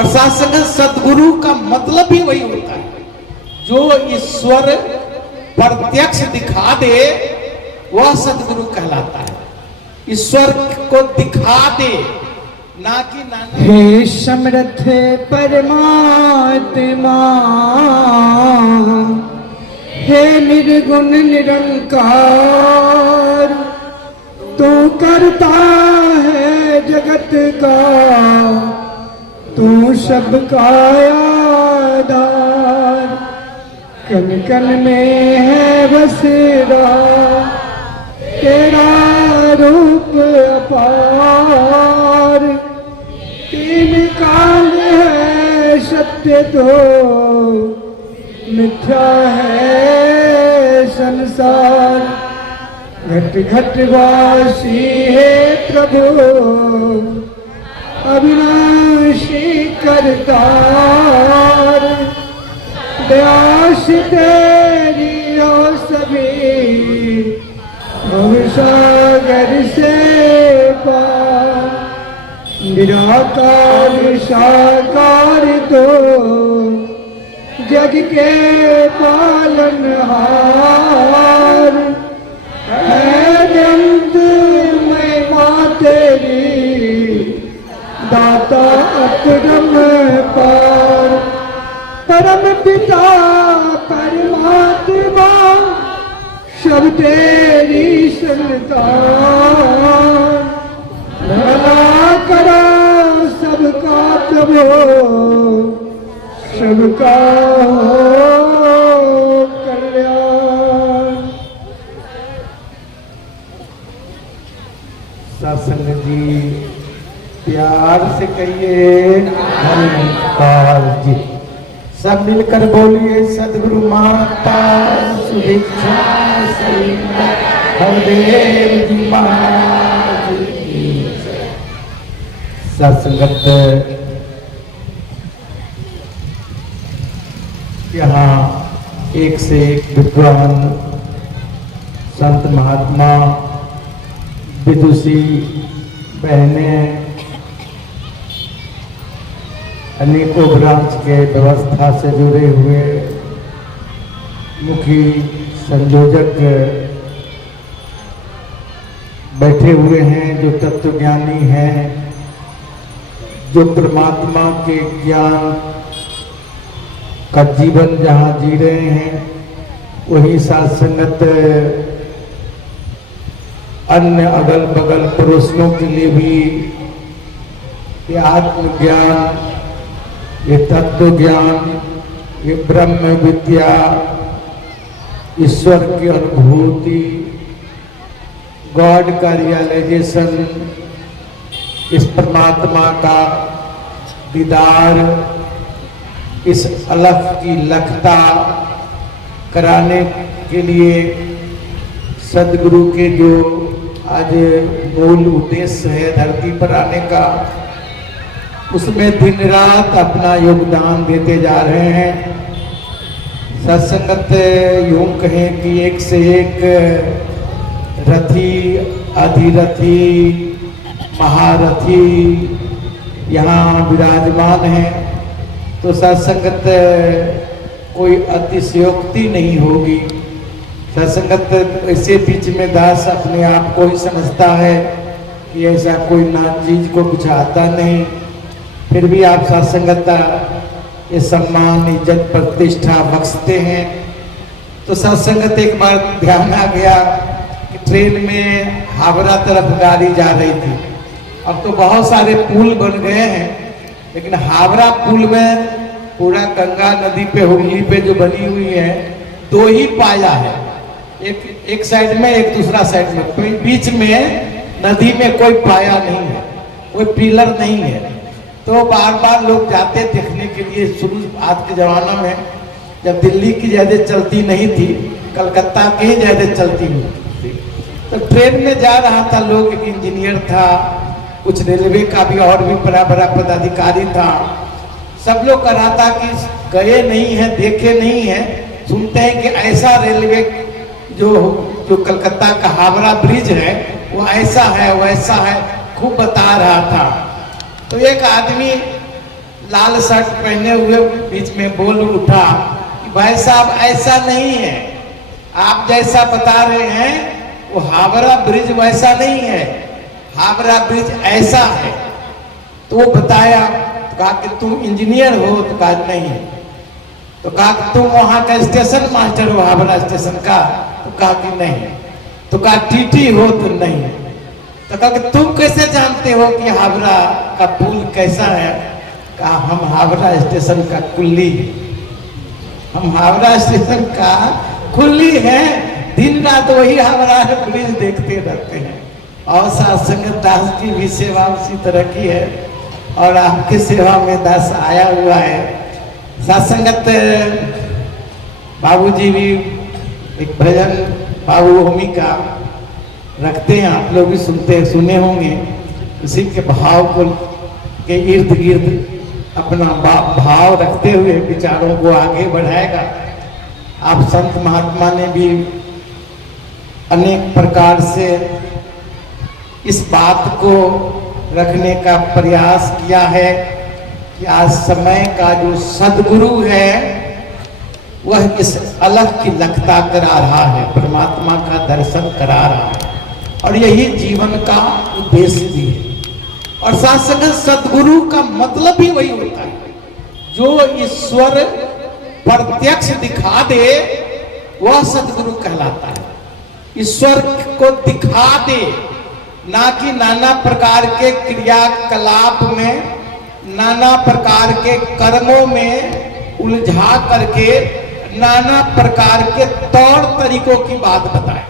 और साथ संगत सदगुरु का मतलब भी वही होता है, जो ईश्वर प्रत्यक्ष दिखा दे वह सदगुरु कहलाता है। ईश्वर को दिखा दे, ना कि नाना। हे समर्थ परमात्मा, हे निर्गुण निरंकार, तू करता है जगत का, तू सबका आधार, कण कण में है बसेरा तेरा रूप अपार, तीन काल है सत्य तो मिथ्या है संसार, घट घट वासी है प्रभु अविनाशी करतार, दयास तेरी हो सभी भवसागर से पार, निराकार साकार तो जग के पालनहार, है अनंत महिमा तेरी दाता अतरम पार, परम पिता परमात्मा सब तेरी संतान, भला करा सबका प्रभु सबका हो कल्याण। सत्संग जी प्यार से कहिए धन्यवाद जी। सब मिलकर बोलिए सदगुरु माता सुभिक्षा हरदेव जी महाराज की। सत्संगत यहाँ एक से एक विद्वान संत महात्मा विदुषी बहनें अनेकों ब्रांच के व्यवस्था से जुड़े हुए मुखी संयोजक बैठे हुए हैं, जो तत्वज्ञानी हैं, जो परमात्मा के ज्ञान का जीवन जहाँ जी रहे हैं, वही साथ संगत अन्य अगल बगल पड़ोसियों के लिए भी ये आत्मज्ञान, ये तत्व ज्ञान, ये ब्रह्म विद्या, ईश्वर की अनुभूति, गॉड का रियलाइजेशन, इस परमात्मा का दीदार, इस अलख की लखता कराने के लिए सदगुरु के जो आज मूल उद्देश्य है धरती पर आने का, उसमें दिन रात अपना योगदान देते जा रहे हैं। सत्संगत यूं कहें कि एक से एक रथी, अधिरथी, महारथी यहाँ विराजमान है, तो सत्संगत कोई अतिशयोक्ति नहीं होगी। सत्संगत ऐसे बीच में दास अपने आप को ही समझता है कि ऐसा कोई नाचीज को कुछ आता नहीं, फिर भी आप सत्संगता ये सम्मान, इज्जत, प्रतिष्ठा बख्शते हैं। तो सत्संगत एक बार ध्यान आ गया कि ट्रेन में हावड़ा तरफ गाड़ी जा रही थी। अब तो बहुत सारे पुल बन गए हैं, लेकिन हावड़ा पुल में पूरा गंगा नदी पे हुगली पे जो बनी हुई है, दो ही पाया है, एक साइड में, एक दूसरा साइड में, कोई बीच में नदी में कोई पाया नहीं है, कोई पिलर नहीं है। तो बार बार लोग जाते देखने के लिए। शुरू आज के जमाना में जब दिल्ली की ज्यादा चलती नहीं थी, कलकत्ता की ही ज्यादा चलती थी, तो ट्रेन में जा रहा था लोग, एक इंजीनियर था, कुछ रेलवे का भी और भी बड़ा बड़ा पदाधिकारी था। सब लोग कह रहा था कि गए नहीं है, देखे नहीं है, सुनते हैं कि ऐसा रेलवे जो कलकत्ता का हावड़ा ब्रिज है वो ऐसा है, वैसा है, खूब बता रहा था। तो एक आदमी लाल शर्ट पहने हुए बीच में बोल उठा कि भाई साहब ऐसा नहीं है, आप जैसा बता रहे हैं वो हावड़ा ब्रिज वैसा नहीं है, हावड़ा ब्रिज ऐसा है। तो वो बताया, तो कहा कि तुम इंजीनियर हो? तो कहा नहीं। तो कहा कि तुम वहां का स्टेशन मास्टर हो हावड़ा स्टेशन का? तो कहा कि नहीं। तो कहा टीटी हो? तो नहीं। तो कहा कि तुम कैसे जानते हो कि हावड़ा का पुल कैसा है? कहा हम हावड़ा स्टेशन का कुल्ली, हम हावड़ा स्टेशन का कुल्ली है, दिन रात वही हावड़ा ब्रिज देखते रहते हैं। और साथ संगत दास की भी सेवा उसी तरह की है और आपकी सेवा में दास आया हुआ है। साथ संगत बाबूजी भी एक भजन बाबू होमी का रखते हैं, आप लोग भी सुने होंगे। उसी के भाव को के इर्द गिर्द अपना भाव रखते हुए विचारों को आगे बढ़ाएगा। आप संत महात्मा ने भी अनेक प्रकार से इस बात को रखने का प्रयास किया है कि आज समय का जो सद्गुरु है वह इस अलग की लखता करा रहा है, परमात्मा का दर्शन करा रहा है और यही जीवन का उद्देश्य भी है। और साथ साथ सद्गुरु का मतलब भी वही होता है, जो ईश्वर प्रत्यक्ष दिखा दे वह सद्गुरु कहलाता है। ईश्वर को दिखा दे, ना कि नाना प्रकार के क्रियाकलाप में, नाना प्रकार के कर्मों में उलझा करके नाना प्रकार के तौर तरीकों की बात बताए।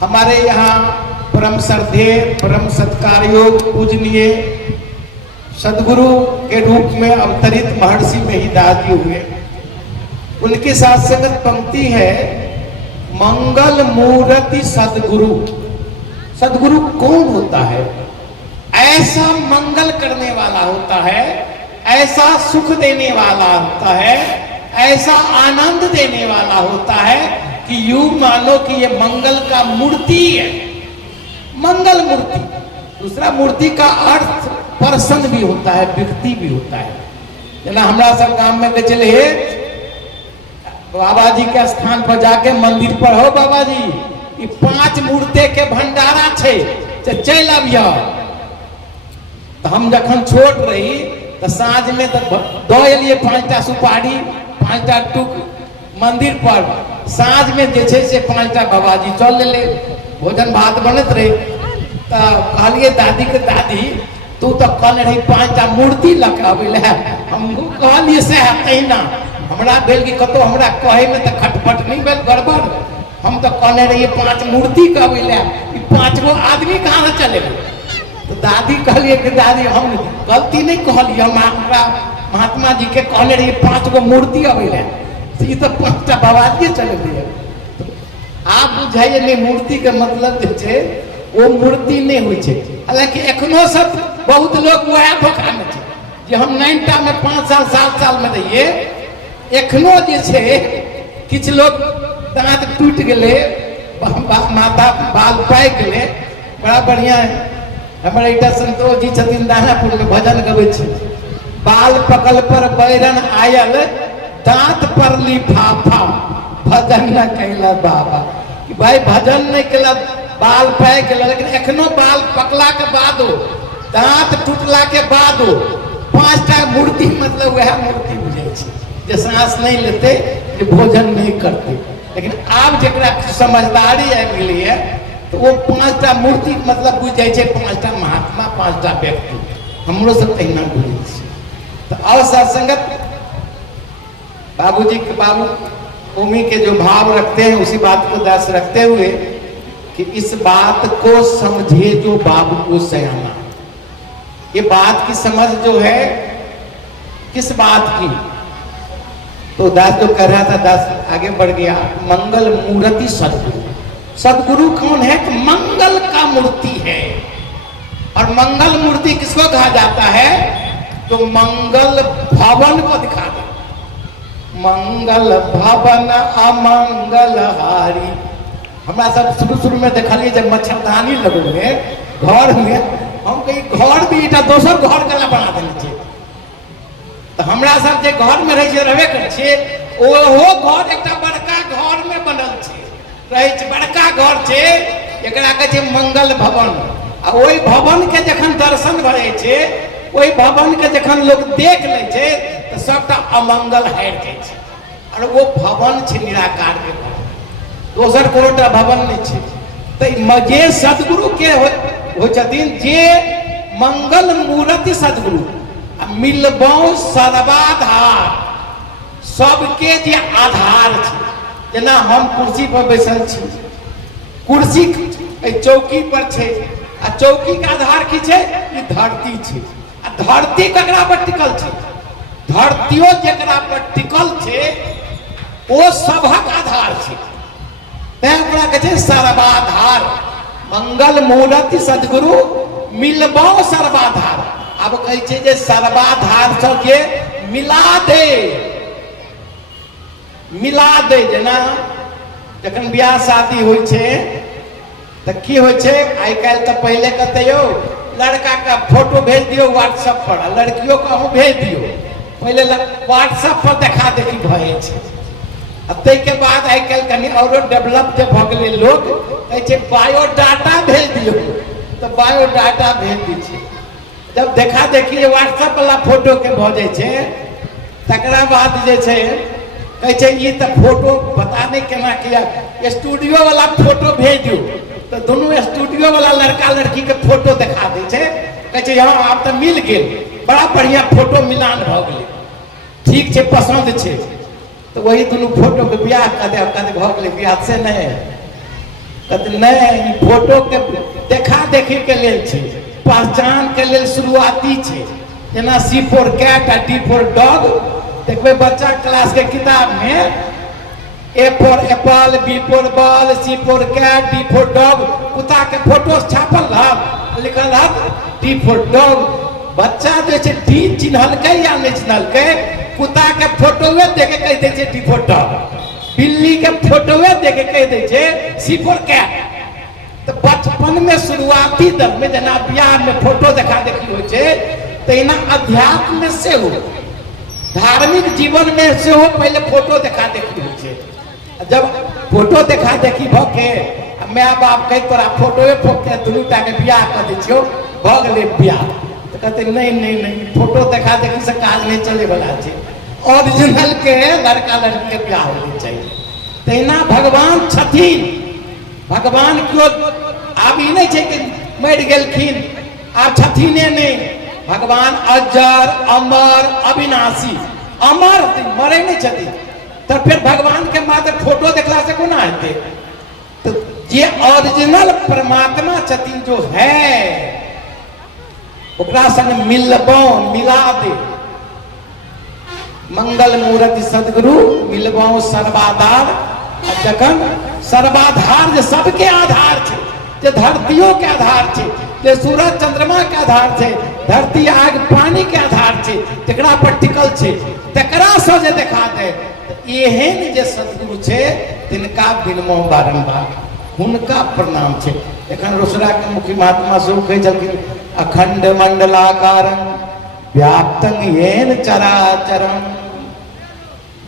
हमारे यहाँ परम श्रद्धेय परम सत्कार योग पूजनीय सदगुरु के रूप में अवतरित महर्षि महिदास जी हुए। उनके साथ संगत पंक्ति है, मंगल मूर्ति सदगुरु। सदगुरु कौन होता है? ऐसा मंगल करने वाला होता है, ऐसा सुख देने वाला होता है, ऐसा आनंद देने वाला होता है कि यूं मानो कि ये मंगल का मूर्ति है। मंगल मूर्ति। दूसरा मूर्ति का अर्थ पर्सन भी होता है, व्यक्ति भी होता है। जना हमारा सब गांव में चले बाबा जी के स्थान पर जाके मंदिर पर, हो बाबा जी ये 5 मूर्ति के भंडारा छे, चल आबिया। तो हम जखन छोट रही तो साँझ में तो दो एलिए 5टा सुपारी 5टा टुक मंदिर पर। साँझ में जे छे से 5टा बाबा जी चल ले, भोजन भात बनत रहे। तो कहलिए दादी के, दादी तू तो कहने रही 5टा मूर्ति लगे। हमको कहलिए से कहीं ना हमरा भेल कि कतो हमरा कहे में तो खटपट नहीं भेल, गड़बड़। हम तो कहने रहिए 5 मूर्ति कहबे ले, 5 गो आदमी कहाँ चले गए। तो दादी कहलिए कि दादी हम गलती नहीं कहलिए, हम महात्मा जी के कहने रहिए 5 गो मूर्ति अबे, ये तो 5टा बाबाजी चले गए। तो आप बुझाइए नहीं मूर्ति के मतलब जो है वो मूर्ति नहीं हुई है। हालांकि एखनो सब बहुत लोग वह धोखा में छे जे हम 9टा में 5 साल 7 साल में रहिए। एखनो जे छे किछ लोग दांत टूट गए, माथा बाल पाक गए, बड़ा बढ़िया है। हमारे एकटा संतोष जी छथिन दानापुर के भजन गबै छै, बाल पकल पर बैरन आयल दांत पर लिफाफा भजन न कैला बाबा। कि भाई भजन नहीं कैला, बाल पाक गेल, लेकिन एखनो बाल पकला के बादो, दांत टूटला के बादो 5टा मूर्ति मतलब वह मूर्ति बुझे छै जे सांस नहीं लेते, जे भोजन नहीं करते। लेकिन आप जरा समझदारी आ गई है तो वो 5टा मूर्ति मतलब बुझ जाए 5टा महात्मा 5टा व्यक्ति। हमरो सब तहिना बुझे। तो और सत्संगत बाबूजी के बाबू भूमि के जो भाव रखते हैं उसी बात को दास रखते हुए कि इस बात को समझे जो बाबू को सयाना। ये बात की समझ जो है किस बात की, तो दास जो कह रहा था, दास आगे बढ़ गया। मंगल मूर्ति सदगुरु। सदगुरु कौन है? कि मंगल का मूर्ति है। और मंगल मूर्ति किसको कहा जाता है? तो मंगल भवन को दिखा दे। मंगल भवन अमंगल हारी। हमारा सब शुरू में देखलिए जब मच्छरदानी लगोगे घर में, हम कहीं घर भी दोसर घर गला बना देने चाहिए। तो हमरा सब जे घर में रहे रहबे करे छे, ओहो घर एक बड़का घर में बनल छे, रहे छे बड़का घर छे, एकरा कहे छे मंगल भवन। आ ओई भवन के जखन दर्शन भरे छे, ओई भवन के जखन लोग देख ले छे तो सबटा अमंगल हट जाय छे। और वो भवन छे निराकार के भवन, दोसर कोनोटा भवन नहीं छे। तो जे सदगुरु के हो छथिन, जे मंगल मूर्ति सदगुरु मिलबौ सर्वाधार, सबके जे आधार छे। जेना हम कुर्सी पर बैसल छी, कुर्सी चौकी पर छे, आ चौकी के आधार की छे? ई धरती छे। आ धरती ककरा पर टिकल छे? धरतियो जेकरा पर टिकल छे ओ सबहक आधार छे। तैं ओकरा कहै छै सर्वाधार, मंगल मूर्ति सदगुरु मिलबौ सर्वाधार। अब कहै छै जे सर्वाधार सब के मिला दे, मिला दे। जेना जखन बियाह शादी होइ छै तो की होइ छै, आइ काल्हि तो पहले कहते यौ लड़का का फोटो भेज दियो व्हाट्सएप पर, लड़कियों का अहूँ भेज दियो। पहले व्हाट्सएप पर देखा देखी भए छै। तै के बाद आइ काल्हि कनी औरो डेवलप जे भऽ गेलै, लोग कहै छै बायोडाटा भेज दियो, तो बायोडाटा भेज दै छै। जब देखा देखी व्हाट्सएप वाला फोटो के भऽ जाइ छै, तकरा बाद जे छै कहै छै ई तऽ फोटो पता नहीं केना किया, स्टूडियो वाला फोटो भेज दियो। तो दोनों स्टूडियो वाला लड़का लड़की के फोटो दिखा दै छै, कहै छै यहाँ आब तऽ मिल गेल, बड़ा बढ़िया फोटो मिलान भऽ गेलै, ठीक छै पसंद छै। तो वही दोनों फोटो के ब्याह कहते भऽ गेलै, ब्याह से नहीं कहते नहीं, फोटो के देखा देखी के लेल छै, पहचान के लेल शुरुआती छै। जेना सी फॉर कैट आ डी फॉर डॉग, देखबे बच्चा क्लास के किताब में A for apple, B for ball, C for cat, D for dog, कुत्ता के फोटो छापल रह, लिखल रह डी फॉर डॉग। बच्चा जो छै डी चिन्हलकै या नहीं चिन्हलकै, कुत्ता के फोटोवे देख के कह दै छै डी फॉर डॉग, बिल्ली के फोटोवे देख के कह दै छै सी फॉर कैट। तो बचपन में शुरुआती दर में जना बियाह में फोटो देखा देखी हो छै, तहिना अध्यात्म में से हो, धार्मिक जीवन में से हो, पहले फोटो देखा देखी हो छै। जब फोटो देखा देखी भ के माय बाप कह तोरा फोटोए फोक के दुनूटा के बियाह कर दै छियो, भ गेलै बियाह। तो कहते नहीं नहीं नहीं, फोटो देखा देखी से काज नहीं चले वाला छै, ओरिजिनल के लड़का लड़की के बियाह होना चाहिए। तहिना भगवान छथिन, भगवान क्यों आब ई नहीं छै कि मरि गेलखिन आब छथिने नहीं, भगवान अजर अमर अविनाशी, अमर मरे नहीं छथिन। तो फिर भगवान के मात्र फोटो देखला से कोना हेतै? तो जे ओरिजिनल परमात्मा छथिन जो है, ओकरा संग मिलबौ, मिला दे। मंगल मूर्ति सदगुरु मिलबौ सर्वाधार। जखन सर्वाधार जे सबके आधार छै, जे धरतियों के आधार छै, जे सूरज चंद्रमा के आधार छै, धरती आग पानी के आधार छै, तेकरा पर टिकल छै, तेकरा से जे देखा दे, एहन जे सदगुरु छै तिनका बिनमो बारंबार, हुनका प्रणाम छै। एखन रोसड़ा के मुखी महात्मा सब कहै छलखिन अखंड मंडलाकारं व्याप्तं येन चराचरं,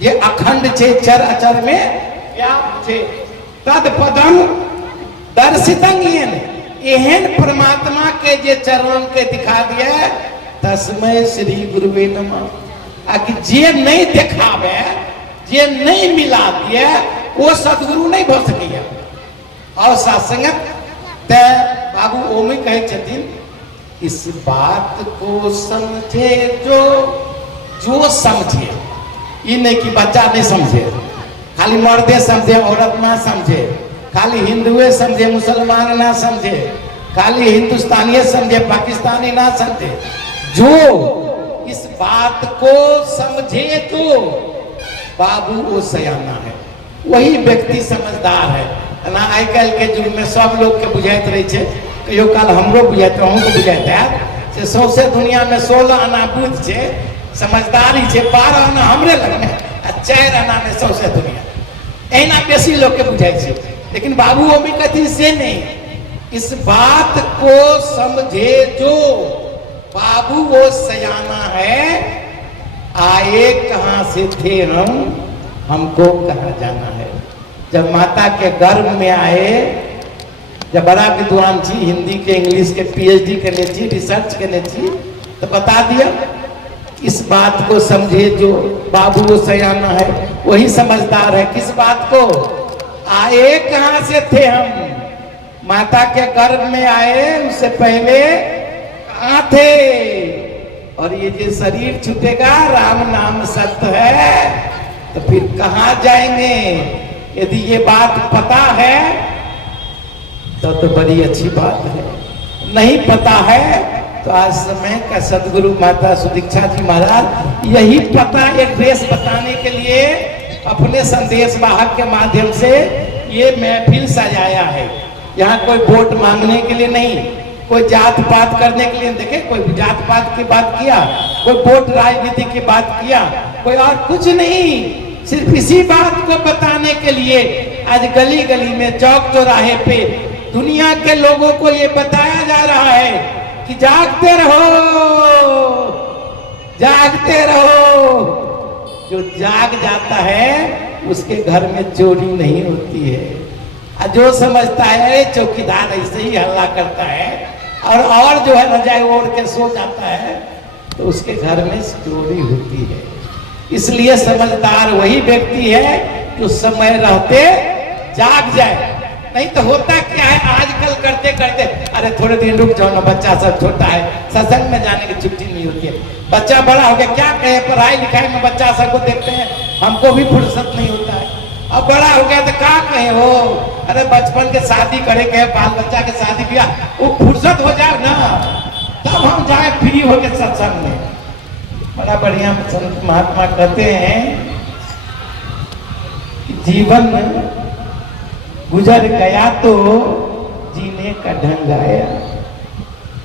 ये अखंड छै, चर अचर में व्याप्त छै। तत्पदं दर्शितं येन, एहन परमात्मा के जे चरण के दिखा दिया, तस्मै श्री गुरुवे नमः। आकि जे नहीं देखावे, जे नहीं मिला दिए, वो सदगुरु नहीं भ सकैया। और सत्संगत ते बाबू ओमी कहे छथिन, इस बात को समझे जो समझे, ये नहीं कि बच्चा नहीं समझे, खाली मर्दे समझे औरत ना समझे, खाली हिंदुए समझे मुसलमान ना समझे, खाली हिंदुस्तानी समझे पाकिस्तानी ना समझे, जो इस बात को समझे तो बाबू वो सयाना है, वही व्यक्ति समझदार है। ना आइ काल्हि के युग में सब लोग के बुझाइत रहे छै, कहियो काल हमरो बुझाइत, अहूँ को बुझाइत है से सौसे दुनिया में 16 आना बुझ छै, समझदारी छै, 12 आना हमरे लग में, 4 आना में सौसे दुनिया, एना बेसी लोग के बुझाइ छै। लेकिन बाबू अभी कहती से नहीं, इस बात को समझे जो बाबू वो सयाना है, आए कहाँ से थे हमको कहाँ जाना है। जब माता के गर्भ में आए, जब बड़ा विद्वान थी, हिंदी के इंग्लिश के पीएचडी करने थी, रिसर्च करने थी, तो बता दिया इस बात को समझे जो बाबू वो सयाना है वही समझदार है। किस बात को? आए कहाँ से थे हम, माता के गर्भ में आए, उससे पहले कहाँ थे। और ये जो शरीर छूटेगा, राम नाम सत्य है, तो फिर कहाँ जाएंगे। यदि ये बात पता है तो बड़ी अच्छी बात है। नहीं पता है तो आज समय का सदगुरु माता सुदीक्षा जी महाराज यही पता एक ड्रेस बताने के लिए अपने संदेश वाहक के माध्यम से ये महफिल सजाया है। यहाँ कोई वोट मांगने के लिए नहीं, कोई जात पात करने के लिए, देखे कोई जात पात की बात किया, कोई वोट राजनीति की बात किया, कोई और कुछ नहीं। सिर्फ इसी बात को बताने के लिए आज गली गली में, चौक चौराहे पे दुनिया के लोगों को ये बताया जा रहा है कि जागते रहो, जागते रहो। जो जाग जाता है उसके घर में चोरी नहीं होती है। जो समझता है चौकीदार ऐसे ही हल्ला करता है और जो है रजाई ओढ़ के सो जाता है, तो उसके घर में चोरी होती है। इसलिए समझदार वही व्यक्ति है जो समय रहते जाग जाए। नहीं तो होता क्या है, आजकल करते करते अरे थोड़े दिन रुक जाओ ना, बच्चा सब छोटा है, सत्संग में जाने की छुट्टी नहीं होती है। बच्चा बड़ा हो गया, क्या कहे, पढ़ाई लिखाई में बच्चा सबको देखते हैं, हमको भी फुर्सत नहीं होता है। अब बड़ा हो गया तो क्या कहे हो, अरे बचपन के शादी करे के, बाल बच्चा के शादी किया, वो फुर्सत हो जाए ना, तब हम जाए फ्री हो के सत्संग में। बड़ा बढ़िया संत महात्मा कहते हैं कि जीवन गुजर गया तो जीने का ढंग आया।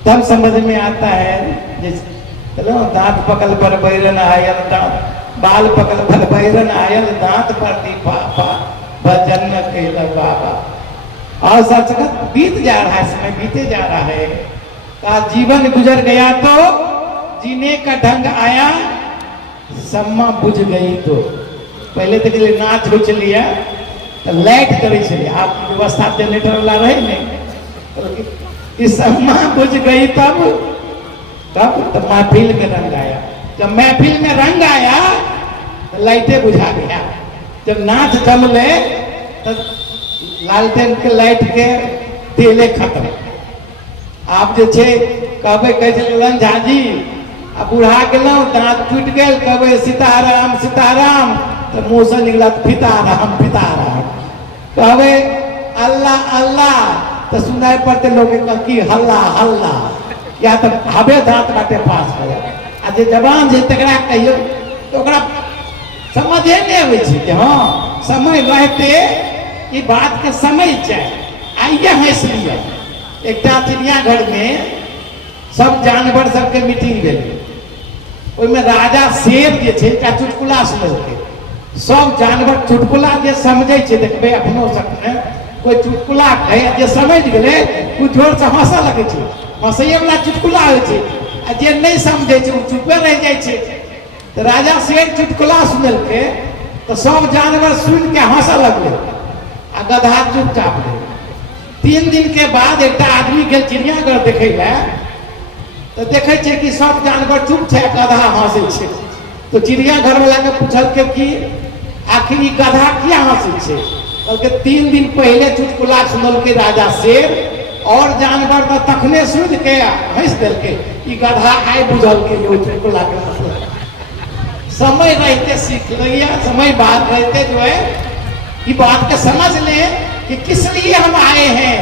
तब समझ में आता है, जैसे दांत पकल पर बैरन आयल, बाल पकल पर बैरन आयल, दांत पर दीपा भजन कैल बाबा। और सचगत बीत जा रहा है, समय बीते जा रहा है। का जीवन गुजर गया तो जीने का ढंग आया, सम्मा बुझ गई तो। पहले तो के लिए नाच हो चलिए तो लाइट करे चलिए, आपकी व्यवस्था जनरेटर वाला रहे नहीं, इस सम्मा बुझ गई तब तो महफिल में रंग आया। जब महफिल में रंग आया तो लाइटें बुझा गया। जब नाच जमले तो लालटेन के लाइट के तेले खत्म। आप जो छे कहबे कहे झाजी अब बुढ़ा गेलौं, दांत टूट गेल, कहबे सीताराम सीताराम, तो मुंह से निकला पिताराम पिताराम। कहबे अल्लाह अल्लाह तो सुनाई पड़ते लोग की हल्ला हल्ला, या तो हबे दांत बाटे पास करे। आ जे जवान जे तकरा कहियो तो ओकरा समझे नहीं आवे छै कि हाँ समय रहते ई बात के समझ जाए। आइए हंस लिया। एक चिड़ियाघर में सब जानवर सबके मीटिंग भेल, ओहिमे राजा शेर जे छै एकटा चुटकुला सुनेलकै। सब जानवर चुटकुला जे समझे छै, देखबे अपनो सबने कोई चुटकुला कहे जे समझ गेले ओ जोर से हंसऽ लगे छै, हंसैये वाला चुटकुला होइ छै। आ जे नहीं समझे छै ओ चुपे रह जाय छै। तो राजा शेर चुटकुला सुनेलकै तो सब जानवर सुन के हंसऽ लगले आ गधा चुपचाप रहे। 3 दिन के बाद एक आदमी गेल चिड़ियाघर देखे ला, तो देखे छै कि सब जानवर चुप छै, गधा हंसे छै। तो चिड़ियाघर वाला के पूछलकै कि आखिर ई गधा किया हंसे छै। कहलकै 3 दिन पहले चुटकुला सुनलकै राजा शेर, और जानवर तो तखने सुन के हंस देलकै, ई गधा आइ बुझलकै ओ चुटकुला के मतलब। समय रहते सीख लिया, समय बाद रहते जो है ये बात को समझ ले कि किस लिए हम आए हैं।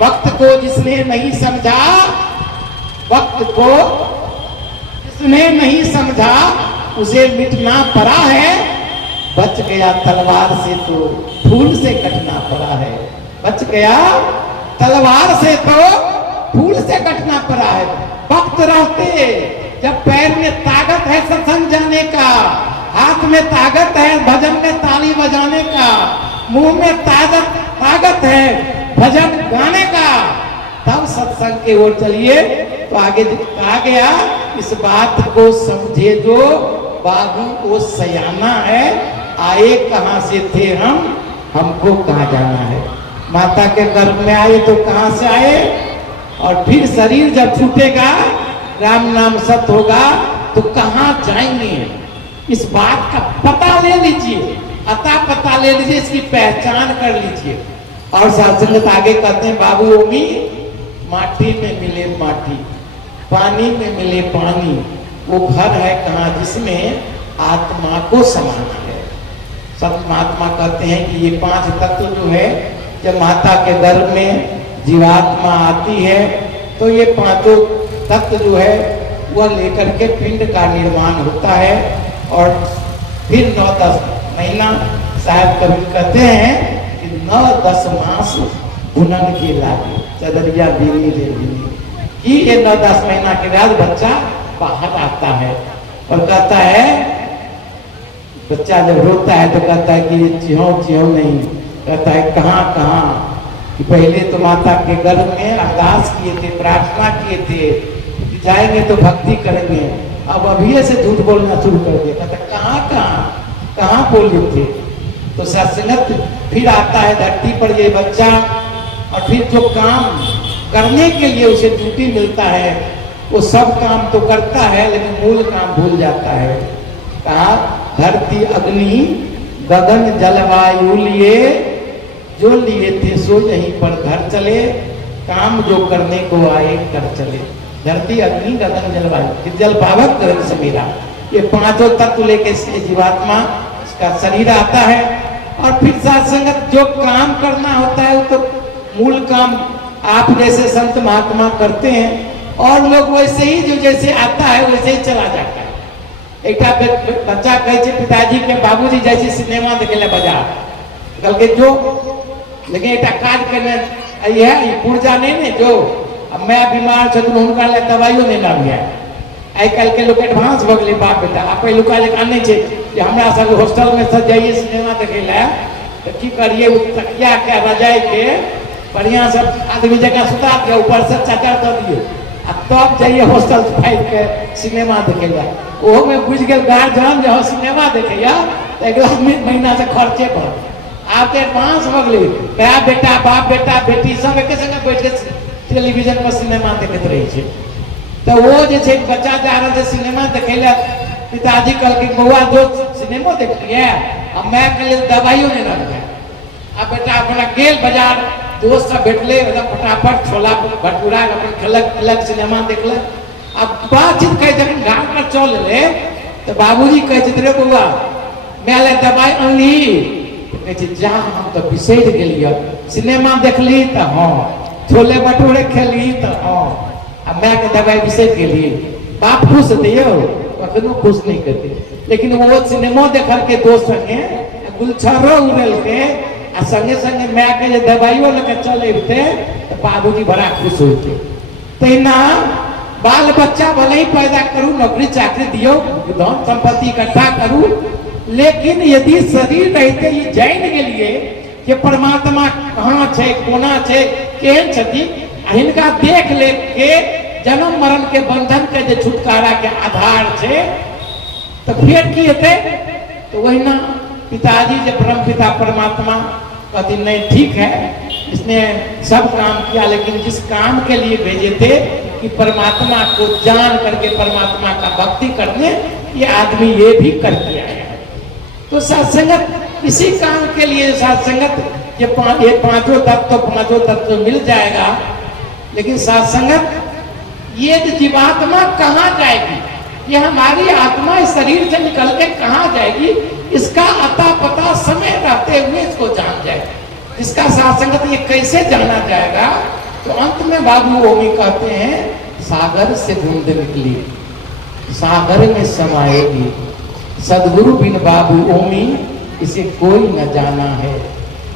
वक्त को जिसने नहीं समझा, वक्त को जिसने नहीं समझा उसे मिटना पड़ा है। बच गया तलवार से तो फूल से कटना पड़ा है। बच गया तलवार से तो फूल से कटना पड़ा है। वक्त रहते जब पैर में ताकत है सत्संग जाने का, हाथ में ताकत है भजन में ताली बजाने का, मुंह में ताकत है भजन गाने का, तब सत्संग की ओर चलिए। तो आगे कहा गया इस बात को समझे जो बाबू वो सयाना है, आए कहाँ से थे हम, हमको कहाँ जाना है। माता के गर्भ में आए तो कहाँ से आए, और फिर शरीर जब छूटेगा, राम नाम सत होगा तो कहाँ जाएंगे। इस बात का पता ले लीजिए, अता पता ले लीजिए, इसकी पहचान कर लीजिए। और सत्संगत आगे कहते हैं बाबू ओमी माटी में मिले माटी, पानी में मिले पानी, वो घर है कहाँ जिसमें आत्मा को समाना है। सब महात्मा कहते हैं कि ये 5 तत्व जो है, जब माता के गर्भ में जीवात्मा आती है तो ये 5 तत्व जो है वह लेकर के पिंड का निर्माण होता है। और फिर 9-10 महीना, शायद कभी कहते हैं कि 9-10 मास बुनन के लागे चदरिया बीनी रे बीनी, कि ये 9-10 महीना के बाद बच्चा बाहर आता है। और कहता है, बच्चा जब रोता है तो कहता है कि ये चिहो चिहो नहीं, कहता है कहाँ कहाँ, कि पहले तो माता के गर्भ में अरदास किए थे, प्रार्थना किए थे कि जाएंगे तो भक्ति करेंगे, अब अभी से झूठ बोलना शुरू कर दिया। कहता कहाँ कहाँ कहाँ बोले थे। तो सत्संगत फिर आता है धरती पर ये बच्चा, और फिर जो काम करने के लिए उसे ड्यूटी मिलता है वो सब काम तो करता है, लेकिन मूल काम भूल जाता है। कहा धरती अग्नि गगन जलवायु लिए, जो लिए थे सो यहीं पर घर चले, काम जो करने को आए कर चले। धरती अग्नि गगन जलवायु, जल पावक गगन समीरा, ये 5 तत्व लेके जीवात्मा इसका शरीर आता है। और फिर साथ संगत जो काम करना होता है वो तो मूल काम आप जैसे संत महात्मा करते हैं, और लोग वैसे ही जो जैसे आता है वैसे ही चला जाता है। एक बच्चा कहे पिताजी के बाबूजी जैसे सिनेमा देखे बाजार कल के जो, लेकिन एक काज करने ये पुर्जा नहीं ने जो, अब मैं बीमार छूँ उनका दवाइयों नहीं लग गया। आई कल के लोग एडवांस भग गए बाप बेटा, आप पहलुका लेकर आने छे कि हमरा सब हॉस्टल में सब जाइए सिनेमा देखे ला, तो की करिए तकिया के रजाई के बढ़िया सब आदमी जगह सुता के ऊपर से चादर कर दिए, तब जाइए हॉस्टल फाइल के सिनेमा देखे ला। ओहो में बुझ गए गार्जियन जो सिनेमा देखे तो एक महीना से खर्चे कर, आप एडवांस भग गए। क्या बेटा बाप बेटा बेटी सब एक संगे बैठ के टेलीविजन पर सिनेमा देखते रही है। तो वो जो बच्चा जा रहा है सिनेमा देखे ला, पिताजी कल के बउआ जो सिनेमा देख लिए, अब मैं कल दवाइयों नहीं रख गया। अब बेटा अपना गेल बाजार दोस्त सब बैठले एकदम फटाफट छोला भटूरा अपन खलक खलक सिनेमा देखल। अब बातचीत कहे जब गाँव पर चल ले तो बाबूजी कहे रे बउआ मैं दवाई अनली, कहे जा हम तो बिसर गलिए, सिनेमा देखली तो हाँ, छोले भटूरे खेली तो हाँ, अब मैं के दवाई बिसर गली। बाप खुश दियो कखनो खुश नहीं करते, लेकिन वो सिनेमा देखल के दोस्त संगे गुलछरो उड़ल के आ संगे संगे मैं के दवाइयों लेकर चले थे तो बाबूजी बड़ा खुश होते। तेना बाल बच्चा भले ही पैदा करूं, नौकरी चाकरी दियो, धन संपत्ति इकट्ठा करूं, लेकिन यदि शरीर रहते ही जान गेलिए कि परमात्मा कहाँ छे कोना छे केहन छथि, हिनका देख ले के जन्म मरण के बंधन के जो छुटकारा के आधार छे, तो फिर की हेते। तो वही ना पिताजी जब परम पिता परमात्मा कहते नहीं ठीक है इसने सब काम किया, लेकिन जिस काम के लिए भेजे थे कि परमात्मा को जान करके परमात्मा का भक्ति करने, ये आदमी ये भी कर दिया है। तो सत्संगत इसी काम के लिए, सत्संगत ये 5 तत्व मिल जाएगा, लेकिन सत्संगत ये जीवात्मा कहाँ जाएगी, ये हमारी आत्मा इस शरीर से निकल के कहाँ जाएगी, इसका अता पता समय रहते हुए इसको जान जाए। इसका सत्संगत ये कैसे जाना जाएगा, तो अंत में बाबू ओमी कहते हैं सागर से बूंद निकली सागर में समाएगी, सदगुरु बिन बाबू ओमी इसे कोई न जाना है,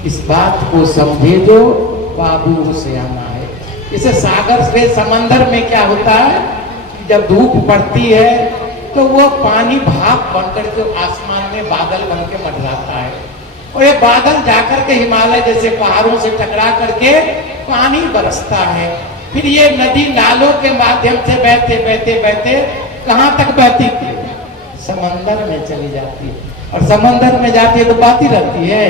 इस बात को समझे जो बाबू से आना है। इसे सागर से समंदर में क्या होता है, जब धूप पड़ती है तो वो पानी भाप बनकर के आसमान में बादल बन के मंडराता है, और ये बादल जाकर के हिमालय जैसे पहाड़ों से टकरा करके पानी बरसता है। फिर ये नदी नालों के माध्यम से बहते बहते बहते कहाँ तक बहती थी, समंदर में चली जाती है, और समंदर में जाती है तो बाती रहती है,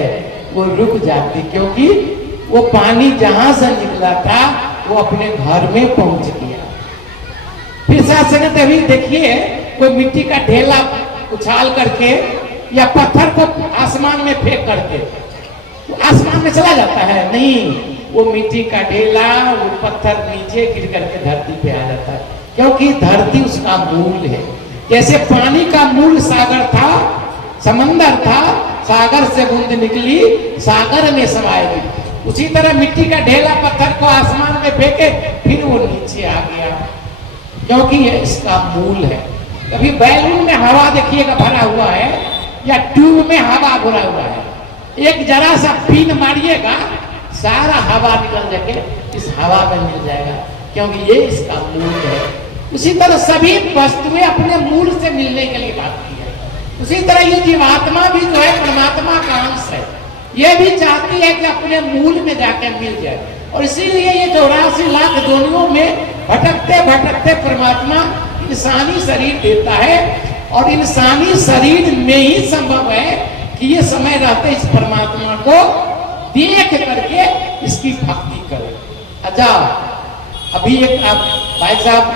वो रुक जाती, क्योंकि वो पानी जहां से निकला था वो अपने घर में पहुंच गया। फिर साथ संगत अभी देखिए, कोई मिट्टी का ढेला उछाल करके या पत्थर को आसमान में फेंक करके वो आसमान में चला जाता है, नहीं, वो मिट्टी का ढेला, वो पत्थर नीचे गिर करके धरती पे आ जाता है, क्योंकि धरती उसका मूल है। जैसे पानी का मूल सागर था, समंदर था, सागर से बूंद निकली सागर में समाएगी, उसी तरह मिट्टी का ढेला पत्थर को आसमान में फेंके फिर वो नीचे आ गया, क्योंकि ये इसका मूल है। कभी बैलून में हवा देखिएगा भरा हुआ है, या ट्यूब में हवा भरा हुआ है, एक जरा सा पिन मारिएगा सारा हवा निकल जाके इस हवा में मिल जाएगा, क्योंकि ये इसका मूल है। उसी तरह सभी वस्तुएं अपने मूल से मिलने के लिए भागती है। उसी तरह ये जीवात्मा भी जो है परमात्मा का अंश है, ये भी चाहती है कि अपने मूल में जाकर मिल जाए, और इसीलिए ये 84 लाख योनियों में भटकते भटकते परमात्मा इंसानी शरीर देता है, और इंसानी शरीर में ही संभव है कि ये समय रहते इस परमात्मा को देख करके इसकी भक्ति करें। अच्छा, अभी एक आप भाई साहब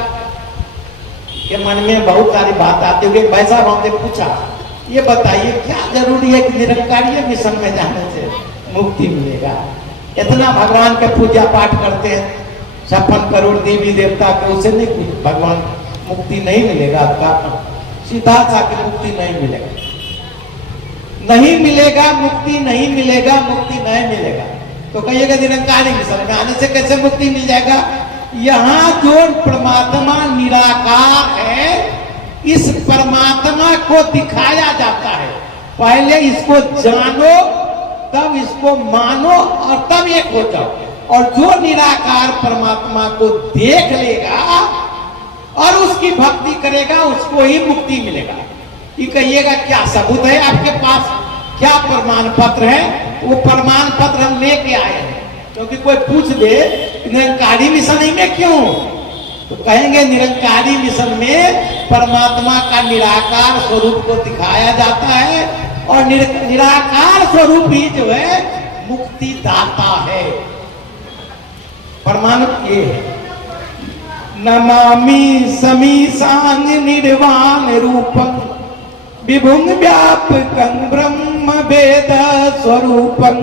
के मन में बहुत सारी बात आती होगी। भाई साहब हमने पूछा, ये बताइए क्या जरूरी है कि निरंकारीय मिशन में जाने से मुक्ति मिलेगा? इतना भगवान के पूजा पाठ करते हैं, 56 करोड़ देवी देवता के, उससे नहीं कुछ भगवान मुक्ति नहीं मिलेगा आपका, सीधा सा की मुक्ति नहीं मिलेगा, नहीं मिलेगा, मुक्ति नहीं मिलेगा, मुक्ति नहीं मिलेगा। तो कहिएगा निरंकारी मिशन में आने से कैसे मुक्ति मिल जाएगा? यहाँ जो परमात्मा निराकार है, इस परमात्मा को दिखाया जाता है। पहले इसको जानो, तब इसको मानो, और तब एक हो जाओ। और जो निराकार परमात्मा को देख लेगा और उसकी भक्ति करेगा, उसको ही मुक्ति मिलेगा। ये कहिएगा क्या सबूत है आपके पास, क्या प्रमाण पत्र है? वो प्रमाण पत्र हम लेके आए हैं, क्योंकि कोई पूछ दे निरंकारी मिशन में क्यों, तो कहेंगे निरंकारी मिशन में परमात्मा का निराकार स्वरूप को दिखाया जाता है, और निराकार स्वरूप ही जो है मुक्ति दाता है। प्रमाण ये है, नमामि समीसांग निर्वाण रूपं विभुं व्यापकं ब्रह्म वेद स्वरूपं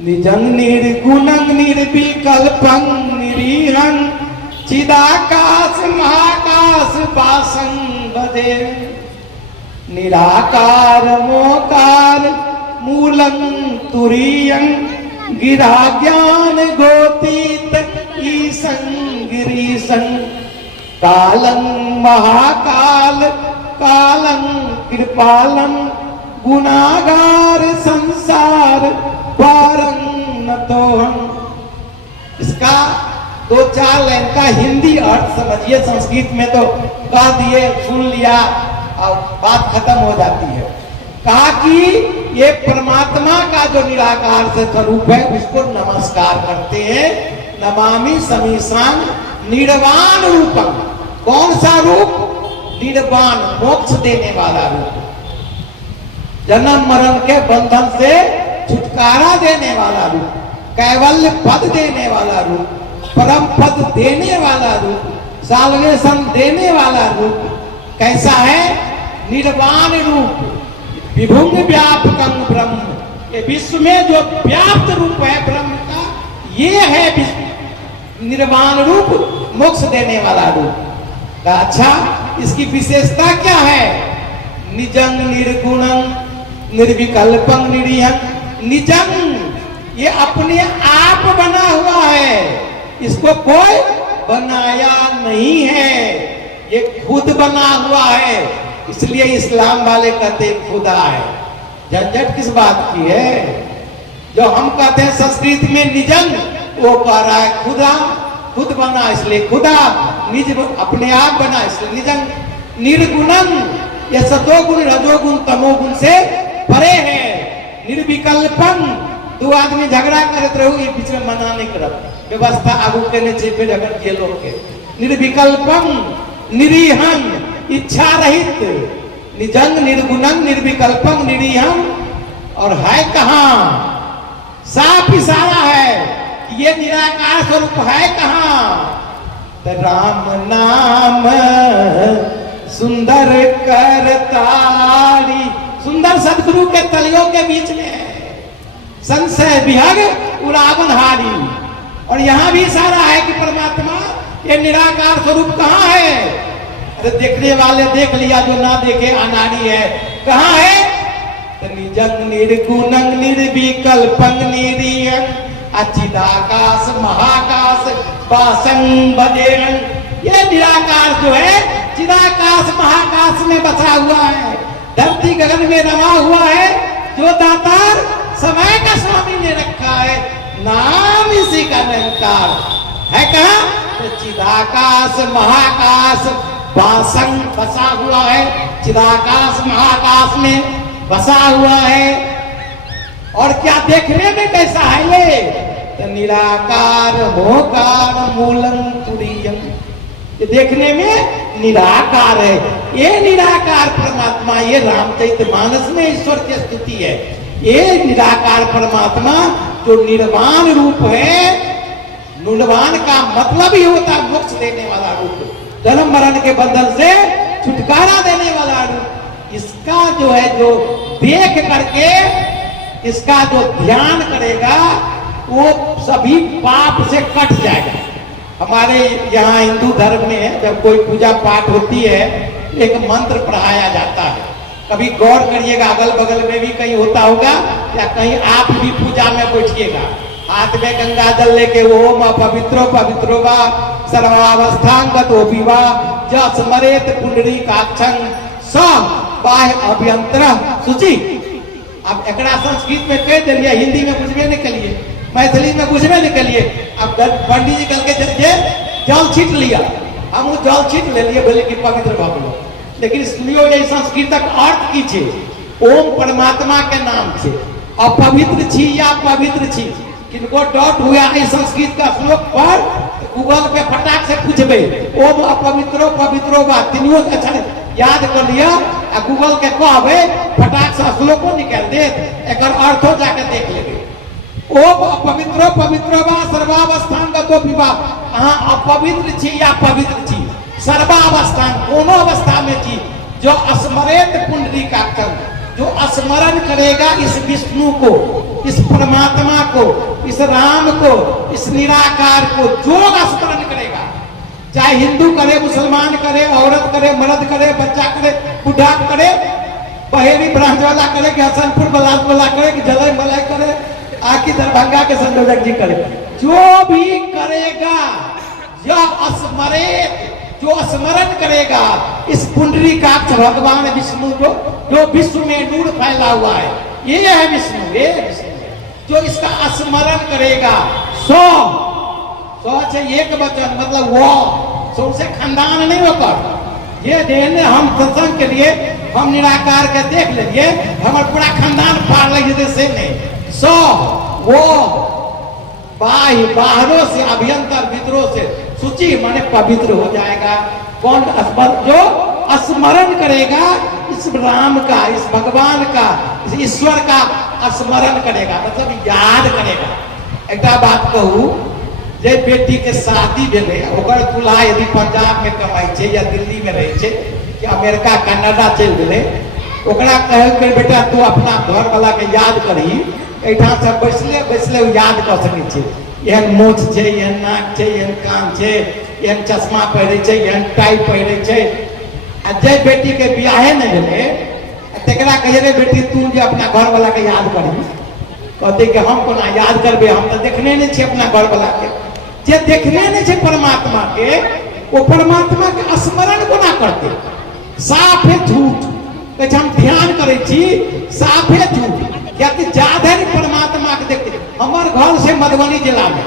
निजं निर्गुणं निर्विकल्पं निरीहं चिदाकाश महाकाश वासं भजे निराकार मोकार मूलं तुरीयं गिरा ज्ञान गोतीत ईशं गिरीशं कालं महाकाल कालं कृपालं गुनागार संसार पारं नतोहं। इसका 2-4 लाइन का हिंदी अर्थ समझिए, संस्कृत में तो कह दिए, सुन लिया और बात खत्म हो जाती है। कहा कि ये परमात्मा का जो निराकार से स्वरूप है उसको नमस्कार करते हैं। नमामि समीसां निर्वाण रूपं। कौन सा रूप? निर्वाण, मोक्ष देने वाला रूप, जन्म मरण के बंधन से छुटकारा देने वाला रूप, कैवल्य पद देने वाला रूप, परम पद देने वाला रूप, साल्वेशन देने वाला रूप। कैसा है? निर्वाण रूप, विभुं व्यापकं ब्रह्म। ये विश्व में जो व्याप्त रूप है ब्रह्म का, ये है निर्वाण रूप, मोक्ष देने वाला रूप। अच्छा, इसकी विशेषता क्या है? निजं निर्गुणं निर्विकल्पं निरीहं। निजं, ये अपने आप बना हुआ है, इसको कोई बनाया नहीं है, ये खुद बना हुआ है। इसलिए इस्लाम वाले कहते हैं खुदा है। झंझट किस बात की है? जो हम कहते हैं संस्कृत में निजं, वो कह रहा है खुदा, खुद बना इसलिए खुदा, निज अपने आप बना इसलिए निजं। निर्गुणं, ये सतोगुण रजोगुण तमोगुण से परे है। निर्विकल्पं, 2 आदमी झगड़ा करते रहो, ये बीच में मना नहीं करत, व्यवस्था आगू के नीचे पे झगड़ के लोग के। निर्विकल्पं निरीहं, इच्छा रहित, निजंग निर्गुणं निर्विकल्पं निरीहं, और है कहाँ? साफ इशारा है कि ये निराकार स्वरूप है कहाँ? तो राम नाम सुंदर करतारी, सुंदर सदगुरु के तलियों के बीच में है, संशय विहग उड़ावन हारी। और यहां भी इशारा है कि परमात्मा ये निराकार स्वरूप कहाँ है? अरे देखने वाले देख लिया, जो ना देखे अनाड़ी है। कहाँ है? निजंग निर्गुणं निर्विकल्पं निरीयं, अचिदाकाश महाकाश वासं बदेरं। ये निराकार जो है चिदाकाश महाकाश में बसा हुआ है, धरती गगन में रमा हुआ है, जो दातार समय का स्वामी ने रखा है, नाम इसी का निरंकार है। कहा? तो चिदाकाश महाकाश वासं बसा हुआ है, चिदाकाश महाकाश में बसा हुआ है। और क्या देखने में कैसा है ये? तो निराकार मोकार मूलम तुरीयम, ये देखने में निराकार है। ये निराकार परमात्मा, ये रामचरितमानस में ईश्वर की स्तुति है। ये निराकार परमात्मा जो निर्वाण रूप है, निर्वाण का मतलब ही होता है मोक्ष देने वाला रूप, जन्म मरण के बंधन से छुटकारा देने वाला रूप। इसका जो है, जो देख करके इसका जो ध्यान करेगा वो सभी पाप से कट जाएगा। हमारे यहाँ हिंदू धर्म में जब कोई पूजा पाठ होती है, एक मंत्र पढ़ाया जाता है। कभी गौर करिएगा, अगल बगल में भी कहीं होता होगा, या कहीं आप भी पूजा में बैठिएगा, हाथ में गंगा जल लेके ओम पवित्रो पवित्रो वा सर्वावस्थांगतो विवा जस मरेत पुंडरीकाक्षं स बाह्य अभ्यंतरः शुचि। अब एकरा संस्कृत में कह दिलिए, हिंदी में बुझबे नहीं कलिए, मैथिली में बुझबे नहीं कलिए। अब पंडित जी कल के जल छीट लिया, हम वो जल छीट ले लिए, बोले कि पवित्र भऽ गेलो। लेकिन सुनियो ये संस्कृतक अर्थ की छे? ओम परमात्मा के नाम छे। अपवित्र छी या पवित्र छी, किनको डाउट हुआ इस संस्कृत का श्लोक पर, गूगल पे फटाक से पूछबे ओम अपवित्रो पवित्रो बा, तीनों अच्छा याद कर लिया, आ गूगल के कहबे फटाक से श्लोको निकाल दे, एकर अर्थो जाके देख लेबे। ओम अपवित्रो पवित्रो बा सर्वावस्थांगतो विवा, अहाँ अपवित्र छी या पवित्र छी, सर्वावस्थान दोनों अवस्था में छी। जो स्मरेत पुंडरीकाक्षं, जो स्मरण करेगा इस विष्णु को, इस परमात्मा को, इस राम को, इस निराकार को, जो स्मरण करेगा, चाहे हिंदू करे, मुसलमान करे, औरत करे, मर्द करे, बच्चा करे, बुढ़ा करे, बहेरी ब्राह्मण वाला करे, कि हसनपुर बलात वाला करे, कि जलय मलय करे, आखिर दरभंगा के संयोजक जी करे, जो भी करेगा, यह स्मरेत, जो स्मरण करेगा इस पुंडरीकाक्ष भगवान विष्णु को, जो विश्व में नूर फैला हुआ है, ये है विष्णु, ये विष्णु जो इसका स्मरण करेगा। सौ से एक वचन मतलब वो सौ से खानदान नहीं होकर, ये देने हम सत्संग के लिए हम निराकार के देख लीजिए, हमारे पूरा खानदान पार लगे से नहीं। सौ वो बाह्य, बाहरों से अभ्यंतर भीतरों से शुचि माने पवित्र हो जाएगा। कौन? जो स्मरण करेगा इस राम का, इस भगवान का, इस ईश्वर का स्मरण करेगा, मतलब याद करेगा। एक बात कहूँ, जे बेटी के शादी भेले, ओकर दूल्हा यदि पंजाब में कमाई छे या दिल्ली में रहे छे कि अमेरिका कनाडा चल गए, ओकरा कहे के बेटा तू अपना घर वाला के याद करी, एठाम से बैसले बैसले याद कर सके छे। एहन मोछ छे, एहन नाक छे, एहन कान छे, एहन चश्मा पहरे छे, एहन टाई पहरे छे। आ जे बेटी के बियाहे न भेले, तेकरा कहे रे बेटी तू जे अपना घर वाला के याद करी, कहते कि हम कोना याद करबे, हम तो देखने नहीं छे अपना घर वाला के। जे देखने नहीं छे परमात्मा के, वो परमात्मा के स्मरण कोना करते? साफे झूठ कहे हम ध्यान करे छी, साफे झूठ। क्या कि ज्यादा परमात्मा के देखते। हमार घर से मधुबनी जिला में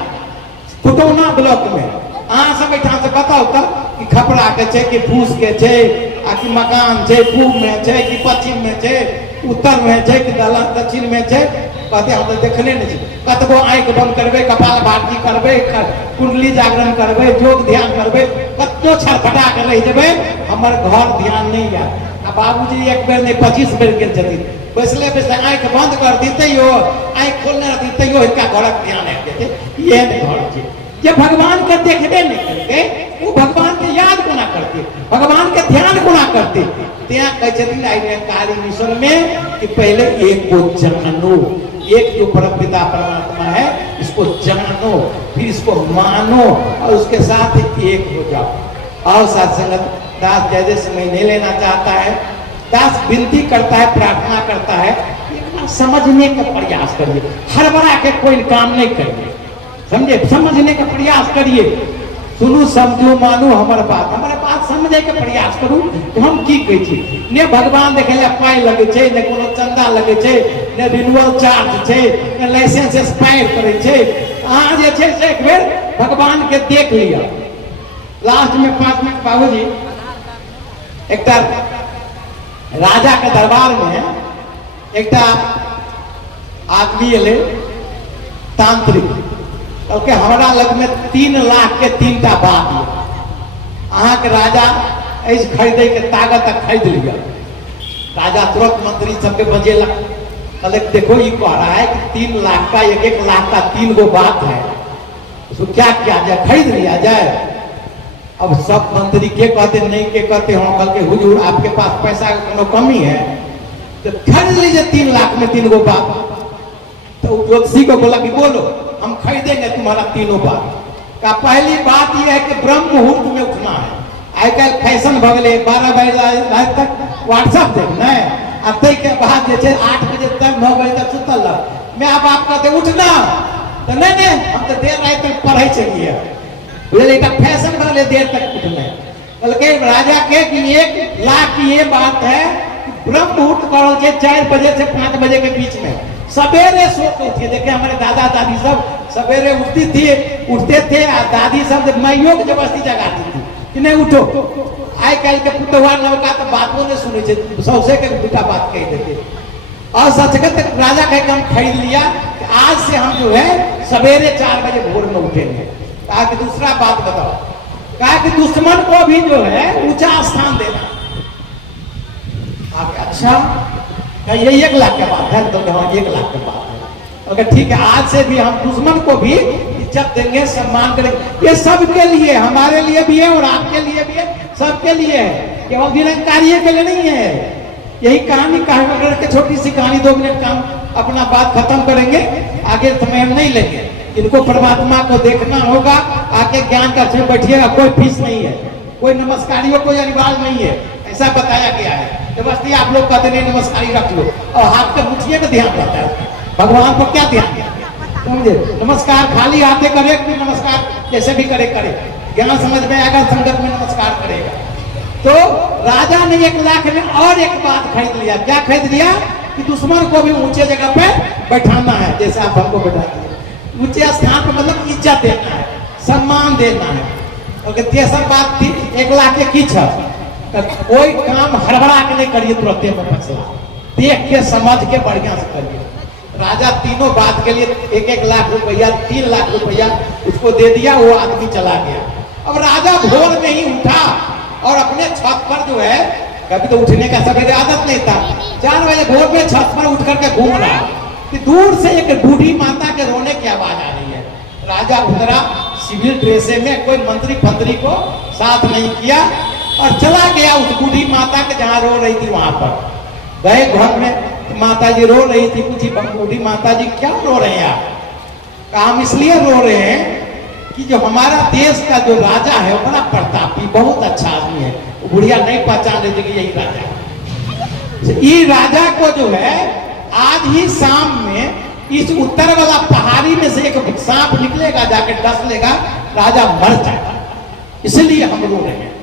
कुटौना ब्लॉक में अहाँ सब एठाम से बताओ तो कि खपड़ा के छे कि फूस के छे, आ कि मकान छे पूर्व में छे कि पश्चिम में छे, उत्तर में छे कि दक्षिण में छे, कहते हम तो देखने नहीं छे। कतबो आंख बंद करबे, कपाल भारती करबे, कुंडली जागरण करबे, योग ध्यान करबे, कतो कितो छटपटा कर रही जब हमर घर ध्यान नहीं आ बाबूजी एक बेर नहीं 25 बेर गेल छथिन बैसले बैसले आँख बंद कर देते हो आँख खोलने रहती हो इनका घरक ध्यान आबि जेतै ये नहीं घर छै जे भगवान के देखबे नहीं करते वो भगवान के याद कोना करते भगवान के ध्यान कोना करते त्या कहै छथिन आज्ञाकारी मिशन में कि पहले एक को जानो एक जो परमपिता परमात्मा है इसको जानो फिर इसको मानो और उसके साथ एक हो जाओ। और साथ संगत दास ज्यादा समय नहीं लेना चाहता है दास विनती करता है प्रार्थना करता है एक बार समझने का प्रयास करिए हड़बड़ा के कोई काम नहीं करिए समझे समझने का प्रयास करिए सुनू समझू मानू हमारे बात समझे के प्रयास करू तो हम की कहै छी ने भगवान देखे ला पाई लगे छे ने कोनो चंदा लगे छे ने रिन्यूअल चार्ज छे ने लाइसेंस एक्सपायर करे छे अहाँ जे छे से एक बेर भगवान के देख लिया लास्ट में 5 मिनट बाबूजी एकटा राजा के दरबार में एकटा आदमी एले तांत्रिक ओके हमारा लग में 3 लाख के 3टा बात अहाँ के राजा ऐसे खरीदे के ताकत तक खरीद लिया राजा तुरंत मंत्री सबके बजेला कहले देखो ये कह रहा है कि 3 लाख का 1 लाख का 3 गो बात है उसको क्या किया जाए खरीद लिया जाए। अब सब मंत्री के कहते नहीं के कहते हम कल के हुजूर आपके पास पैसा की कमी है तो खरीद लीजिए 3 लाख में 3 गो बात। तो ज्योतिषी को बोला कि बोलो हम खरीदेंगे तुम्हारा 3 बात का। पहली बात यह है कि ब्रह्म मुहूर्त में उठना है आज कल फैशन भगले 12 बजे तक व्हाट्सएप देखना है अब के बाद 8 बजे तक 9 बजे तक सुतल मैं अब आप कहते उठना तो नहीं हम तो देर रात तक पढ़े चलिए बुझे फैशन भगले देर तक उठना है। बल्कि राजा के कि 1 लाख की ये बात है ब्रह्म मुहूर्त करल 4 बजे से 5 बजे के बीच में सवेरे सोते थे। देखे हमारे दादा दादी सब सवेरे उठते थे दादी सब माइयों को जबरदस्ती जगाती थी कि नहीं उठो। आज कल के पुतवा नवका तो बातों ने सुने थे सौसे के बेटा बात कह देते और सचगत राजा कह के हम खरीद लिया कि आज से हम जो है सवेरे 4 बजे भोर में उठेंगे। कहा कि दूसरा बात बताओ कहा कि दुश्मन को भी जो है ऊंचा स्थान देना। अच्छा ये 1 लाख के बात है तो 1 लाख के बात है अगर ठीक है आज से भी हम दुश्मन को भी इज्जत देंगे सम्मान करेंगे। ये सबके लिए हमारे लिए भी है और आपके लिए भी है सबके लिए है केवल निरंकारी के लिए नहीं है। यही कहानी कहानी के छोटी सी कहानी 2 मिनट का अपना बात खत्म करेंगे आगे समय हम नहीं लेंगे। इनको परमात्मा को देखना होगा आके ज्ञान का क्षेत्र बैठिएगा कोई फीस नहीं है कोई नमस्कारियों कोई अनिवार्य नहीं है ऐसा बताया गया है। जबरदस्ती आप लोग कहते नहीं नमस्कारी रख लो और हाथ के मुठिए का ध्यान रहता है भगवान को क्या ध्यान समझे नमस्कार खाली हाथे करे कि नमस्कार जैसे भी करे ज्ञान समझ में आएगा संगत में नमस्कार करेगा। तो राजा ने 1 लाख में और एक बात खरीद लिया क्या खरीद लिया कि दुश्मन को भी ऊंचे जगह पे बैठाना है जैसे आप हमको बैठाएंगे ऊंचे स्थान पर मतलब इज्जत देना है सम्मान देना है। और तेसर बात थी 1 लाख के की कोई काम हड़बड़ा के नहीं करिए तुरंत में फैसला देख के समझ के बढ़िया से करिए। राजा तीनों बात के लिए 1-1 लाख रुपया 3 लाख रुपया उसको दे दिया वो आदमी चला गया। अब राजा भोर में ही उठा और अपने छत पर जो है कभी तो उठने का सवेरे आदत नहीं था 4 बजे भोर में छत पर उठ करके घूम रहा कि दूर से एक बूढ़ी माता के रोने की आवाज आ रही है। राजा उतरा सिविल ड्रेसे में कोई मंत्री फंत्री को साथ नहीं किया और चला गया उस बूढ़ी माता के जहाँ रो रही थी वहां पर गए घर में माता जी रो रही थी पूछी बूढ़ी माता जी क्या रो रहे हैं आप कहा हम इसलिए रो रहे हैं कि जो हमारा देश का जो राजा है वो बड़ा प्रतापी बहुत अच्छा आदमी है। बुढ़िया नहीं पहचान रही थी कि यही राजा है। ये राजा को जो है आज ही शाम में इस उत्तर वाला पहाड़ी में से एक सांप निकलेगा जाके डस लेगा राजा मर जाएगा इसलिए हम रो रहे हैं।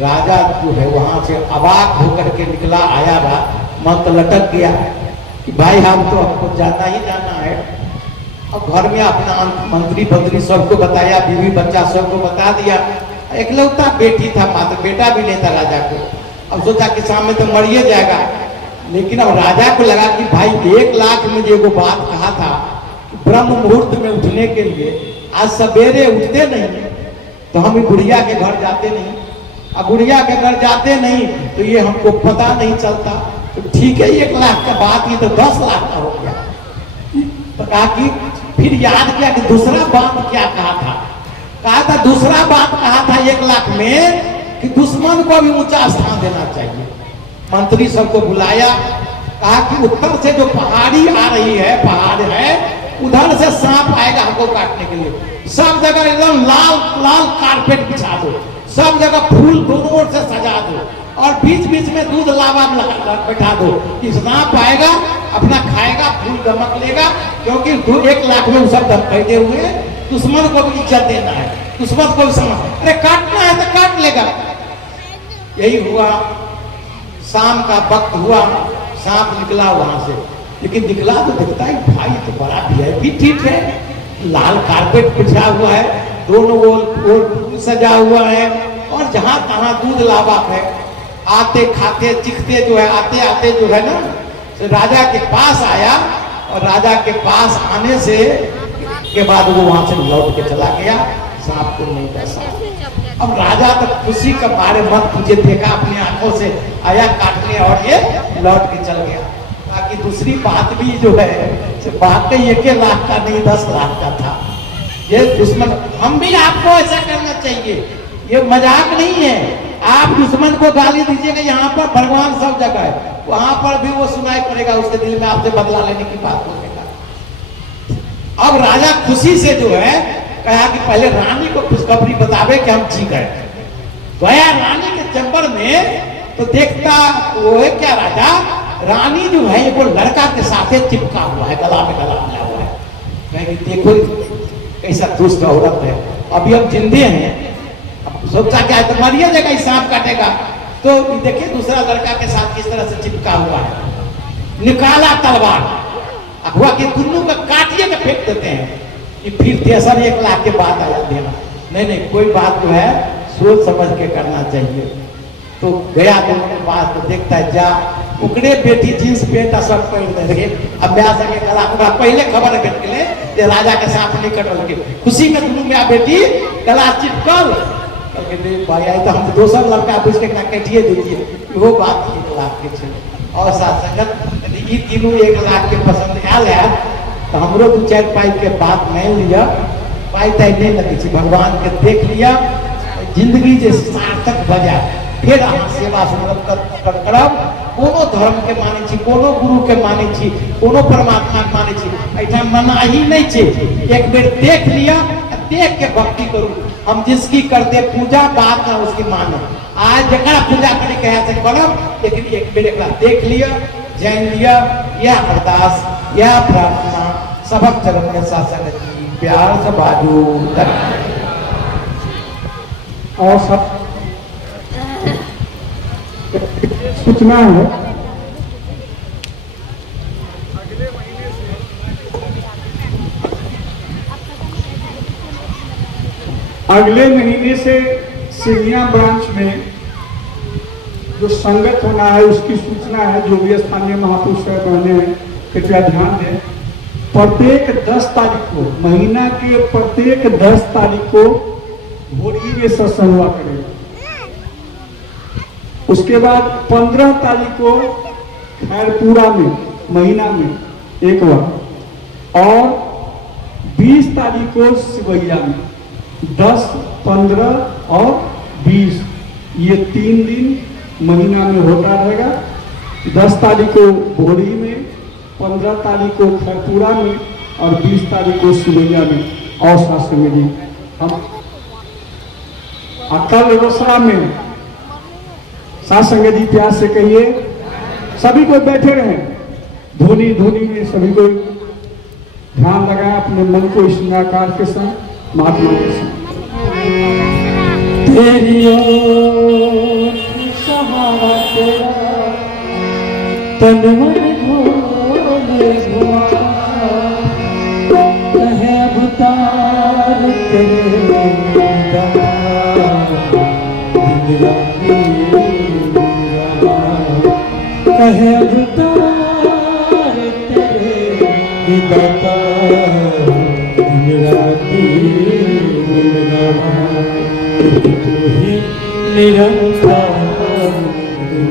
राजा जो है वहां से अवाक होकर के निकला आया रहा मन तो लटक गया कि भाई हम तो हमको जाना ही जाना है। अब घर में अपना मंत्री फंत्री सबको बताया बीवी बच्चा सबको बता दिया। एकलौता बेटी था मात्र बेटा भी नहीं था राजा को। अब सोचा कि सामने तो मरिए जाएगा लेकिन अब राजा को लगा कि भाई 1 लाख में जो वो बात कहा था ब्रह्म मुहूर्त में उठने के लिए आज सवेरे उठते नहीं तो हम बुढ़िया के घर जाते नहीं। अब बुढ़िया के घर जाते नहीं तो ये हमको पता नहीं चलता। तो ठीक है 1 लाख का बात, ये तो 10 लाख का हो गया। तो कहा कि फिर याद किया कि दूसरा बात क्या कहा था। कहा था दूसरा बात कहा था 1 लाख में कि दुश्मन को भी ऊंचा स्थान देना चाहिए। मंत्री सबको बुलाया, कहा कि उत्तर से जो पहाड़ी आ रही है, पहाड़ है, उधर से सांप आएगा हमको काटने के लिए। सब जगह एकदम लाल लाल कारपेट बिछा दो, सब जगह फूल दोनों ओर से सजा दो, और बीच बीच में दूध लावा बैठा दो कि सांप आएगा अपना खाएगा, फूल दमक लेगा। क्योंकि 1 लाख में सब दम खरीदे हुए, दुश्मन को भी इज्जत देना है, दुश्मन को भी समझ, अरे काटना है तो काट लेगा। यही हुआ। शाम का वक्त हुआ, सांप निकला वहां से, लेकिन निकला तो दिखता है भाई तो बड़ा वीआईपी ठीक है, लाल कारपेट बिछा हुआ है, दोनों ओर सजा हुआ है, और जहां तहां दूध लावा है। आते खाते चिखते जो है, आते आते जो है ना, तो राजा के पास आया, और राजा के पास आने से के बाद वो वहां से लौट के चला गया, सांप को नहीं डसा। अब राजा तो खुशी का बारे मत पूछे, देखा अपनी आंखों से, आया काटने और ये लौट के चल गया। बाकी दूसरी बात भी जो है वाकई 1 लाख का नहीं 10 लाख का था। ये दुश्मन, हम भी आपको ऐसा करना चाहिए, ये मजाक नहीं है। आप दुश्मन को गाली दीजिएगा, यहाँ पर भगवान सब जगह है, वहां पर भी वो सुनाई पड़ेगा, उसके दिल में आपसे बदला लेने की बात बोलेगा। अब राजा खुशी से जो है कहा कि पहले रानी को खुशखबरी बतावे कि हम ठीक है। गया रानी के चंबर में, तो देखता वो है क्या राजा, रानी जो है वो लड़का के साथ चिपका हुआ है, गला में गला मिला हुआ है। कहेंगे देखो कैसा दुष्ट औरत है, अभी हम जिंदे हैं, अब सोचा क्या तो मरिए जगह सांप काटेगा। तो देखिए दूसरा लड़का के साथ किस तरह से चिपका हुआ है। निकाला तलवार, हुआ कि दोनों का काटिए के फेंक देते हैं। कि फिर तेसर 1 लाख के बाद आया देना, नहीं कोई बात जो है सोच समझ के करना चाहिए। तो गया दोनों के पास, तो देखता है जा उकड़े बेटी जींस पेंट सब पहन रहे, अब ब्याह संगे गला उड़ा, पहले खबर भेट गए कि राजा के साथ नहीं कटल के, खुशी में दोनों ब्याह बेटी गला चिपकल कहते भाई आई तो हम दोसर लड़का पूछ के कटिए दीजिए, वो बात 1 लाख के छे। और साथ संगत यदि तीनों 1 लाख के पसंद आयल है तो हमरो 2-4 पाई के बात मान लिया, पाई ताई नहीं लगे, भगवान के देख लिया, जिंदगी जे सार्थक बजा। फिर अहाँ सेवा सुमरन करब, कोनो धर्म के माने छी, कोनो गुरु के माने छी, कोनो परमात्मा के माने छी, ऐठा मनाही नहीं छे। एक बेर देख लिया, देख के भक्ति करू। हम जिसकी करते पूजा, बात ना उसकी माने। आज जरा पूजा करे कहे से करब, लेकिन एक बेर एक देख लिया, जान लिया, यह अरदास, यह प्रार्थना सबक चरण में शासन की प्यार से बाजू और सब सूचना है। अगले महीने से सिंधिया ब्रांच में जो संगत होना है उसकी सूचना है। जो भी स्थानीय महापुरुष बहने हैं कृपया ध्यान दें। प्रत्येक 10 तारीख को, महीना के प्रत्येक 10 तारीख को भोरी में सत्संग हुआ करेगा। उसके बाद 15 तारीख को खैरपुरा में महीना में एक बार, और 20 तारीख को सिवैया में। 10, 15 और 20 ये 3 दिन महीना में होता रहेगा। 10 तारीख को भोरी में, 15 तारीख को खैरपुरा में और 20 तारीख को सिवैया में। और शास्त्र में भी हम कल रोसड़ा में साथ संगत जी प्यार से कहिए, सभी को बैठे रहे, धुनी धुनी में सभी को ध्यान लगाए, अपने मन को इस निराकार के संग महात्मा के संग। तेरी ओर सहारा तेरा तन मन घोले घुआ, कहे अवतार तेरे कहे अवतार तेरे दाता दिन राती तू ही निरंकार,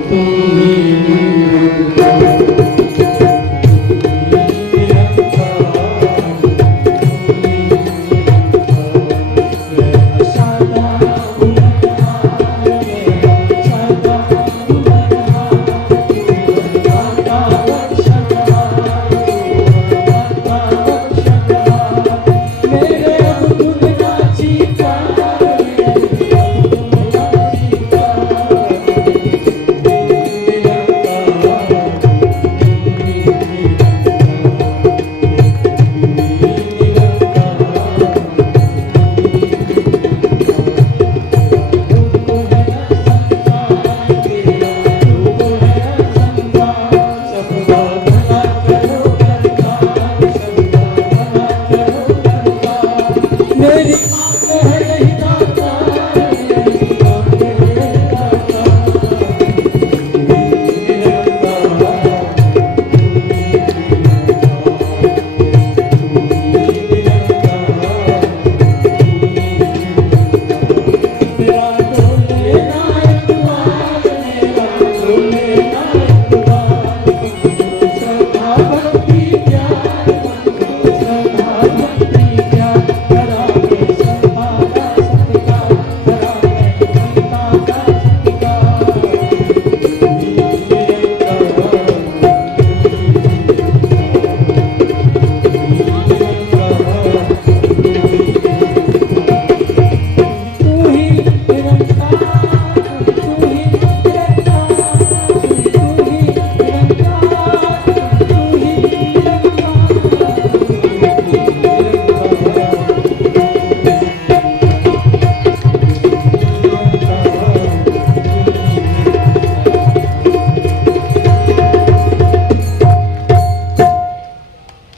तू ही निरंकार,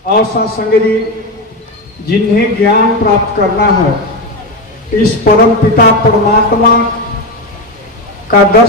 और सत्संग जी, जिन्हें ज्ञान प्राप्त करना है, इस परम पिता परमात्मा का दर्शन